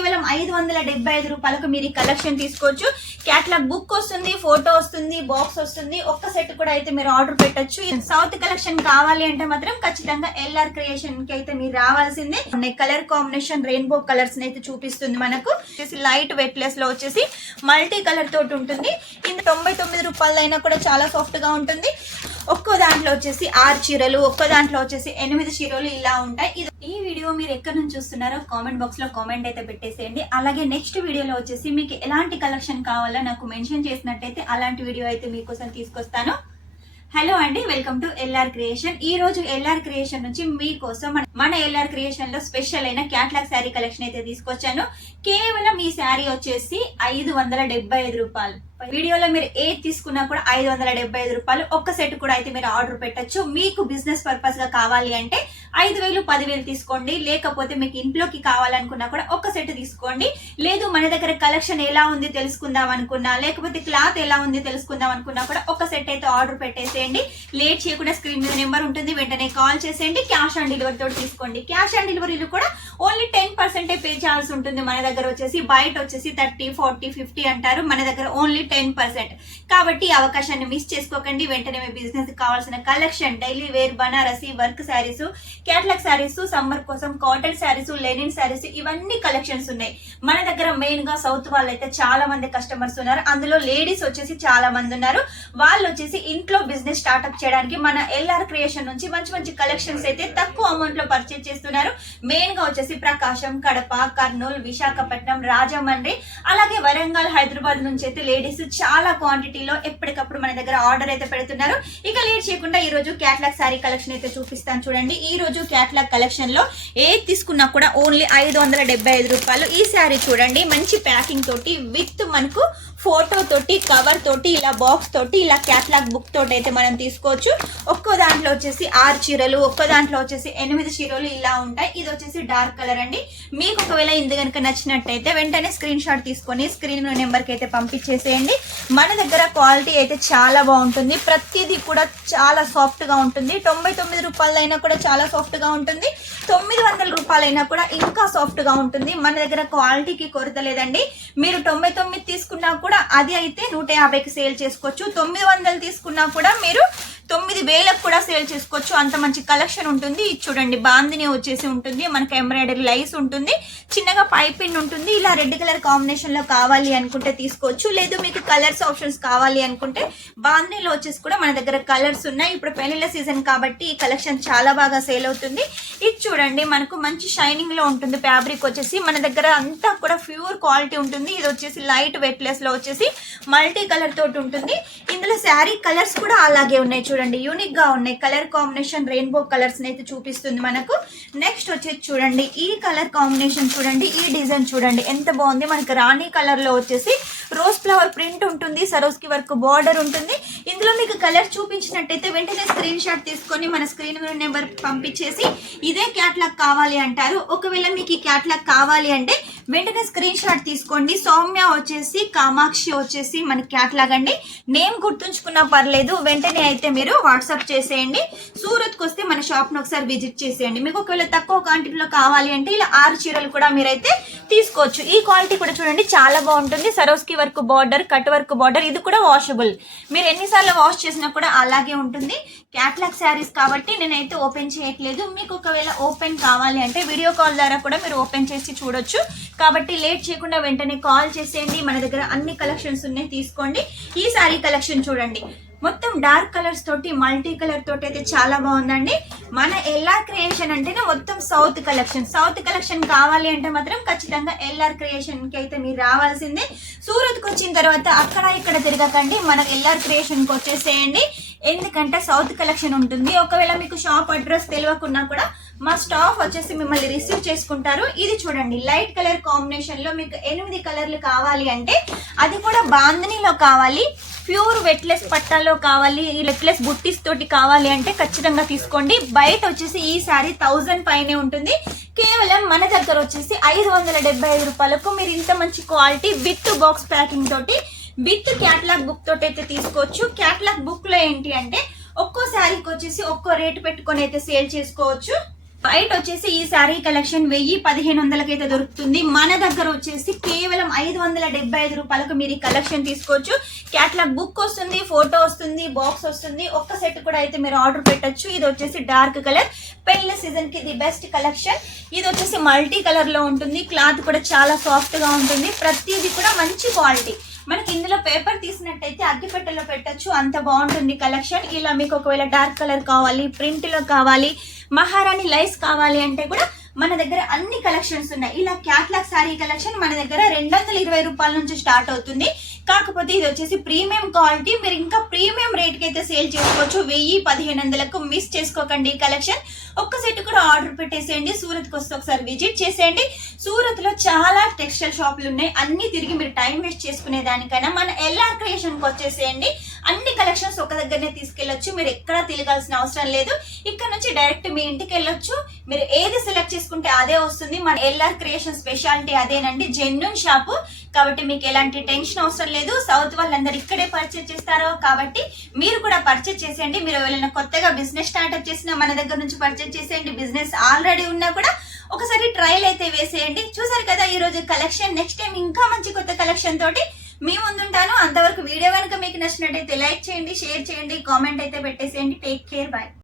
కేవలం 575 రూపాయలకు మీరు ఈ కలెక్షన్ తీసుకోవచ్చు. క్యాటలాగ్ బుక్ వస్తుంది, ఫోటో వస్తుంది, బాక్స్ వస్తుంది. ఒక్క సెట్ కూడా అయితే మీరు ఆర్డర్ పెట్టొచ్చు. సౌత్ కలెక్షన్ కావాలి అంటే మాత్రం ఖచ్చితంగా ఎల్ఆర్ క్రియేషన్ కి అయితే మీరు రావాల్సిందే. కలర్ కాంబినేషన్ రెయిన్బో కలర్స్ అయితే చూపిస్తుంది మనకు. లైట్ వెయిట్ లెస్ లో వచ్చేసి మల్టీ కలర్ తోటి ఉంటుంది. ఇది 99 రూపాయలు అయినా కూడా చాలా సాఫ్ట్ గా ఉంటుంది. ఒక్కో దాంట్లో వచ్చేసి 6 చీరలు, ఒక్కో దాంట్లో వచ్చేసి 8 చీరలు ఇలా ఉంటాయి. ఈ వీడియో మీరు ఎక్కడి నుంచి చూస్తున్నారో కామెంట్ బాక్స్ లో కామెంట్ అయితే పెట్టేసేయండి. అలాగే నెక్స్ట్ వీడియోలో వచ్చేసి మీకు ఎలాంటి కలెక్షన్ కావాలో నాకు మెన్షన్ చేసినట్టయితే అలాంటి వీడియో అయితే మీకోసం తీసుకొస్తాను. హలో అండి, వెల్కమ్ టు ఎల్ఆర్ క్రియేషన్. ఈ రోజు ఎల్ఆర్ క్రియేషన్ నుంచి మీకోసం మన ఎల్ఆర్ క్రియేషన్ లో స్పెషల్ అయిన క్యాటలాగ్ శారీ కలెక్షన్ అయితే తీసుకొచ్చాను. కేవలం ఈ శారీ వచ్చేసి 575 రూపాయలు. వీడియోలో మీరు ఏది తీసుకున్నా కూడా 575 రూపాయలు. ఒక్క సెట్ కూడా అయితే మీరు ఆర్డర్ పెట్టచ్చు. మీకు బిజినెస్ పర్పస్ గా కావాలి అంటే 5,000 10,000 తీసుకోండి. లేకపోతే మీకు ఇంట్లోకి కావాలనుకున్నా కూడా ఒక్క సెట్ తీసుకోండి. లేదు మన దగ్గర కలెక్షన్ ఎలా ఉంది తెలుసుకుందాం అనుకున్నా, లేకపోతే క్లాత్ ఎలా ఉంది తెలుసుకుందాం అనుకున్నా కూడా ఒక్క సెట్ అయితే ఆర్డర్ పెట్టేసేయండి. లేట్ చేయకుండా స్క్రీన్ మీద నెంబర్ ఉంటుంది, వెంటనే కాల్ చేసేయండి. క్యాష్ ఆన్ డెలివరీ తోటి తీసుకోండి. క్యాష్ ఆన్ డెలివరీలు కూడా ఓన్లీ 10% పే చేయాల్సి ఉంటుంది. మన దగ్గర వచ్చేసి బయట వచ్చేసి 30, 40, 50 అంటారు. మన దగ్గర ఓన్లీ 10%. కాబట్టి ఈ అవకాశాన్ని మిస్ చేసుకోకండి. వెంటనే మీ బిజినెస్ కావాల్సిన collection, daily wear, Banarasi, work sarees, catalogue sarees, summer కోసం కాటన్ శారీస్, లెనిన్ శారీస్, ఇవన్నీ కలెక్షన్స్ ఉన్నాయి. మన దగ్గర మెయిన్ గా సౌత్ వాళ్ళు అయితే చాలా మంది కస్టమర్స్ ఉన్నారు. అందులో లేడీస్ వచ్చేసి చాలా మంది ఉన్నారు. వాళ్ళు వచ్చేసి ఇంట్లో బిజినెస్ స్టార్ట్అప్ చేయడానికి మన ఎల్ఆర్ క్రియేషన్ నుంచి మంచి మంచి కలెక్షన్స్ అయితే తక్కువ అమౌంట్ లో పర్చేజ్ చేస్తున్నారు. మెయిన్ గా వచ్చేసి ప్రకాశం, కడప, కర్నూలు, విశాఖపట్నం, రాజమండ్రి, అలాగే వరంగల్, హైదరాబాద్ నుంచి అయితే లేడీస్ చాలా క్వాంటిటీలో ఎప్పటికప్పుడు మన దగ్గర ఆర్డర్ అయితే పెడుతున్నారు. ఇక లేట్ చేయకుండా ఈ రోజు క్యాటలాగ్ శారీ కలెక్షన్ అయితే చూపిస్తాను చూడండి. ఈ రోజు క్యాటలాగ్ కలెక్షన్ లో ఏది తీసుకున్నా కూడా ఓన్లీ 575 రూపాయలు. ఈ శారీ చూడండి, మంచి ప్యాకింగ్ తోటి విత్ మనకు ఫోటో తోటి, కవర్ తోటి, ఇలా బాక్స్ తోటి, ఇలా క్యాటలాగ్ బుక్ తోటి అయితే మనం తీసుకోవచ్చు. ఒక్కో దాంట్లో వచ్చేసి 6 చీరలు, ఒక్కో దాంట్లో వచ్చేసి 8 చీరలు ఇలా ఉంటాయి. ఇది వచ్చేసి డార్క్ కలర్ అండి. మీకు ఒకవేళ ఇది కనుక నచ్చినట్టయితే వెంటనే స్క్రీన్ షాట్ తీసుకొని స్క్రీన్ నెంబర్ కి అయితే పంపించేసేయండి. మన దగ్గర క్వాలిటీ అయితే చాలా బాగుంటుంది. ప్రతిదీ కూడా చాలా సాఫ్ట్ గా ఉంటుంది. 99 రూపాయలు అయినా కూడా చాలా సాఫ్ట్ గా ఉంటుంది. 900 రూపాయలైనా కూడా ఇంకా సాఫ్ట్ గా ఉంటుంది. మన దగ్గర క్వాలిటీకి కొరత లేదండి. మీరు 99 తీసుకున్నా కూడా అది అయితే 150కి సేల్ చేసుకోవచ్చు. 900 తీసుకున్నా కూడా మీరు 9,000కు కూడా సేల్ చేసుకోవచ్చు. అంత మంచి కలెక్షన్ ఉంటుంది. ఇది చూడండి, బాందిని వచ్చేసి ఉంటుంది, మనకి ఎంబ్రాయిడరీ లైస్ ఉంటుంది, చిన్నగా పైపింగ్ ఉంటుంది. ఇలా రెడ్ కలర్ కాంబినేషన్ లో కావాలి అనుకుంటే తీసుకోవచ్చు. లేదు మీకు కలర్స్ ఆప్షన్స్ కావాలి అనుకుంటే బాందినిలో వచ్చేసి కూడా మన దగ్గర కలర్స్ ఉన్నాయి. ఇప్పుడు పెళ్లిళ్ళ సీజన్ కాబట్టి ఈ కలెక్షన్ చాలా బాగా సేల్ అవుతుంది. ఇది చూడండి, మనకు మంచి షైనింగ్ లో ఉంటుంది. ఫ్యాబ్రిక్ వచ్చేసి మన దగ్గర అంతా కూడా ప్యూర్ క్వాలిటీ ఉంటుంది. ఇది వచ్చేసి లైట్ వెయిట్ లెస్ లో వచ్చేసి మల్టీ కలర్ తోటి ఉంటుంది. ఇందులో శారీ కలర్స్ కూడా అలాగే ఉన్నాయి చూడండి, యూనిక్ గా ఉన్నాయి. కలర్ కాంబినేషన్ రెయిన్బో కలర్స్ అయితే చూపిస్తుంది మనకు. నెక్స్ట్ వచ్చేసి చూడండి, ఈ కలర్ కాంబినేషన్ చూడండి, ఈ డిజైన్ చూడండి ఎంత బాగుంది. మనకి రాణి కలర్ లో వచ్చేసి రోజ్ ఫ్లవర్ ప్రింట్ ఉంటుంది, సరోస్కి వర్క్ బార్డర్ ఉంటుంది. ఇందులో మీకు కలర్ చూపించినట్టయితే వెంటనే స్క్రీన్ షాట్ తీసుకొని మన స్క్రీన్ నెంబర్ పంపించేసి ఇదే క్యాటలాగ్ కావాలి అంటారు. ఒకవేళ మీకు ఈ క్యాటలాగ్ కావాలి అంటే వెంటనే స్క్రీన్ షాట్ తీసుకోండి. సౌమ్య వచ్చేసి, కామాక్షి వచ్చేసి మన క్యాటలాగ్ అండి. నేమ్ గుర్తుంచుకున్నా పర్లేదు, వెంటనే అయితే మీరు వాట్సాప్ చేసేయండి. సూరత్కి వస్తే మన షాప్ ను ఒకసారి విజిట్ చేసేయండి. మీకు ఒకవేళ తక్కువ క్వాంటిటీలో కావాలి అంటే ఇలా 6 చీరలు కూడా మీరైతే తీసుకోవచ్చు. ఈ క్వాలిటీ కూడా చూడండి చాలా బాగుంటుంది. సరోస్కి work border, cut work border, ఇది కూడా వాషబుల్. మీరు ఎన్నిసార్లు వాష్ చేసినా కూడా అలాగే ఉంటుంది. క్యాటలాగ్ శారీస్ కాబట్టి నేనైతే ఓపెన్ చేయట్లేదు. మీకు ఒకవేళ ఓపెన్ కావాలి అంటే వీడియో కాల్ ద్వారా కూడా మీరు ఓపెన్ చేసి చూడొచ్చు. కాబట్టి లేట్ చేయకుండా వెంటనే కాల్ చేసేయండి. మన దగ్గర అన్ని కలెక్షన్స్ ఉన్నాయి, తీసుకోండి. ఈ శారీ కలెక్షన్ చూడండి, మొత్తం డార్క్ కలర్స్ తోటి, మల్టీ కలర్ తోటి అయితే చాలా బాగుందండి. మన ఎల్ఆర్ క్రియేషన్ అంటేనే మొత్తం సౌత్ కలెక్షన్. సౌత్ కలెక్షన్ కావాలి అంటే మాత్రం ఖచ్చితంగా ఎల్ఆర్ క్రియేషన్ కి అయితే మీరు రావాల్సిందే. సూరత్కి వచ్చిన తర్వాత అక్కడ ఇక్కడ తిరగకండి, మన ఎల్ఆర్ క్రియేషన్ కి వచ్చేసేయండి. ఎందుకంటే సౌత్ కలెక్షన్ ఉంటుంది. ఒకవేళ మీకు షాప్ అడ్రస్ తెలియకున్నా కూడా మా స్టాఫ్ వచ్చేసి మిమ్మల్ని రిసీవ్ చేసుకుంటారు. ఇది చూడండి, లైట్ కలర్ కాంబినేషన్ లో మీకు 8 కలర్లు కావాలి అంటే అది కూడా బాందినిలో కావాలి, ప్యూర్ వెట్లెస్ పట్టాలో కావాలి, ఈ వెట్లెస్ బుట్టీస్ తోటి కావాలి అంటే ఖచ్చితంగా తీసుకోండి. బయట వచ్చేసి ఈ శారీ 1000 పైనే ఉంటుంది. కేవలం మన దగ్గర వచ్చేసి 575 రూపాయలకు మీరు ఇంత మంచి క్వాలిటీ విత్ బాక్స్ ప్యాకింగ్ తోటి, విత్ క్యాటలాగ్ బుక్ తోటి అయితే తీసుకోవచ్చు. క్యాటలాగ్ బుక్ లో ఏంటి అంటే ఒక్కో శారీకి వచ్చేసి ఒక్కో రేటు పెట్టుకొని అయితే సేల్ చేసుకోవచ్చు. బయట వచ్చేసి ఈ శారీ కలెక్షన్ 1000-1500 అయితే దొరుకుతుంది. మన దగ్గర వచ్చేసి కేవలం 575 రూపాయలకు మీరు ఈ కలెక్షన్ తీసుకోవచ్చు. క్యాటలాగ్ బుక్ వస్తుంది, ఫోటో వస్తుంది, బాక్స్ వస్తుంది. ఒక్క సెట్ కూడా అయితే మీరు ఆర్డర్ పెట్టచ్చు. ఇది వచ్చేసి డార్క్ కలర్, పెళ్లి సీజన్ కి ది బెస్ట్ కలెక్షన్. ఇది వచ్చేసి మల్టీ కలర్ లో ఉంటుంది. క్లాత్ కూడా చాలా సాఫ్ట్ గా ఉంటుంది. ప్రతిదీ కూడా మంచి క్వాలిటీ. మనకి ఇందులో పేపర్ తీసినట్టయితే అగ్గిపెట్టెలో పెట్టచ్చు, అంత బాగుంటుంది కలెక్షన్. ఇలా మీకు ఒకవేళ డార్క్ కలర్ కావాలి, ప్రింట్ లో కావాలి, మహారాణి లైస్ కావాలి అంటే కూడా మన దగ్గర అన్ని కలెక్షన్స్ ఉన్నాయి. ఇలా క్యాట్లాగ్ శారీ కలెక్షన్ మన దగ్గర 220 రూపాయల నుంచి స్టార్ట్ అవుతుంది. కాకపోతే ఇది వచ్చేసి ప్రీమియం క్వాలిటీ. మీరు ఇంకా ప్రీమియం రేట్ కి అయితే సేల్ చేసుకోవచ్చు. 1000-1500కు మిస్ చేసుకోకండి ఈ కలెక్షన్. ఒక్క సెట్ కూడా ఆర్డర్ పెట్టేసేయండి. సూరత్ కి వస్తే ఒకసారి విజిట్ చేసేయండి. సూరత్ లో చాలా టెక్స్టైల్ షాపులు ఉన్నాయి. అన్ని తిరిగి మీరు టైం వేస్ట్ చేసుకునే దానికైనా మన ఎల్ఆర్ క్రియేషన్ కి వచ్చేసేయండి. అన్ని కలెక్షన్స్ ఒక దగ్గరనే తీసుకెళ్లొచ్చు. మీరు ఎక్కడా తిరగాల్సిన అవసరం లేదు. ఇక్కడ నుంచి డైరెక్ట్ మీ ఇంటికి వెళ్ళొచ్చు. మీరు ఏది సెలెక్ట్ చేసుకుంటే అదే వస్తుంది. మన ఎల్ఆర్ క్రియేషన్ స్పెషాలిటీ అదేనండి, జెన్యూన్ షాపు. కాబట్టి మీకు ఎలాంటి టెన్షన్ అవసరం లేదు. సౌత్ వాళ్ళందరూ ఇక్కడే పర్చేస్ చేస్తారు కాబట్టి మీరు కూడా పర్చేస్ చేసేయండి. మీరు ఎవరైనా కొత్తగా బిజినెస్ స్టార్ట్అప్ చేసినా మన దగ్గర నుంచి పర్చేస్ చేసేయండి. బిజినెస్ ఆల్రెడీ ఉన్నా కూడా ఒకసారి ట్రయల్ అయితే వేసేయండి. చూసారు కదా ఈ రోజు కలెక్షన్. నెక్స్ట్ టైం ఇంకా మంచి కొత్త కలెక్షన్ తోటి మీ ముందుంటాను. అంతవరకు వీడియో కనుక మీకు నచ్చినట్టయితే లైక్ చేయండి, షేర్ చేయండి, కామెంట్ అయితే పెట్టేసేయండి. Take care, bye.